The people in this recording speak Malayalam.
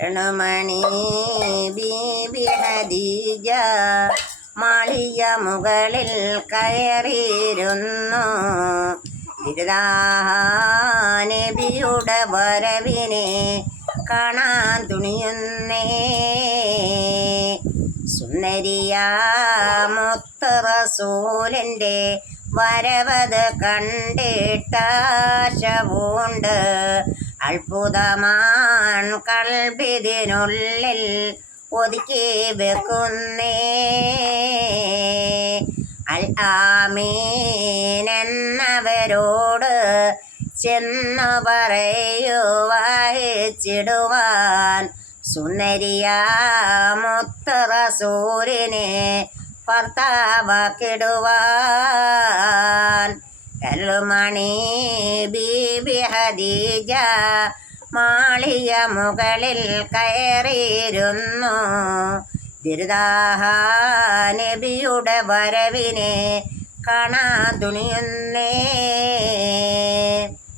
രണമണി ബീബി ഖദീജ മാളിക മുകളിൽ കയറിയിരുന്നു. നബിയുടെ വരവിനെ കാണാൻ തുണിയുന്നേ. സുന്ദരിയ മുത്ത് റസൂലിൻ്റെ വരവത് കണ്ടിട്ടാശവുണ്ട്. അത്ഭുതമാൻ കൽബിതിനുള്ളിൽ ഒതുക്കി വെക്കുന്നേ. അൽ ആമീൻ എന്നവരോട് ചെന്നു പറയുവായിച്ചിടുവാൻ സുന്ദരിയ മുത്ത് റസൂലിനെ ഭർത്താവാക്കിടുവാൻ. കല്ലുമണി ബീബി ഖദീജ മാളിക മുകളിൽ കയറിയിരുന്നു. നബിയുടെ വരവിനെ കാണാൻ തുണിയുന്നേ.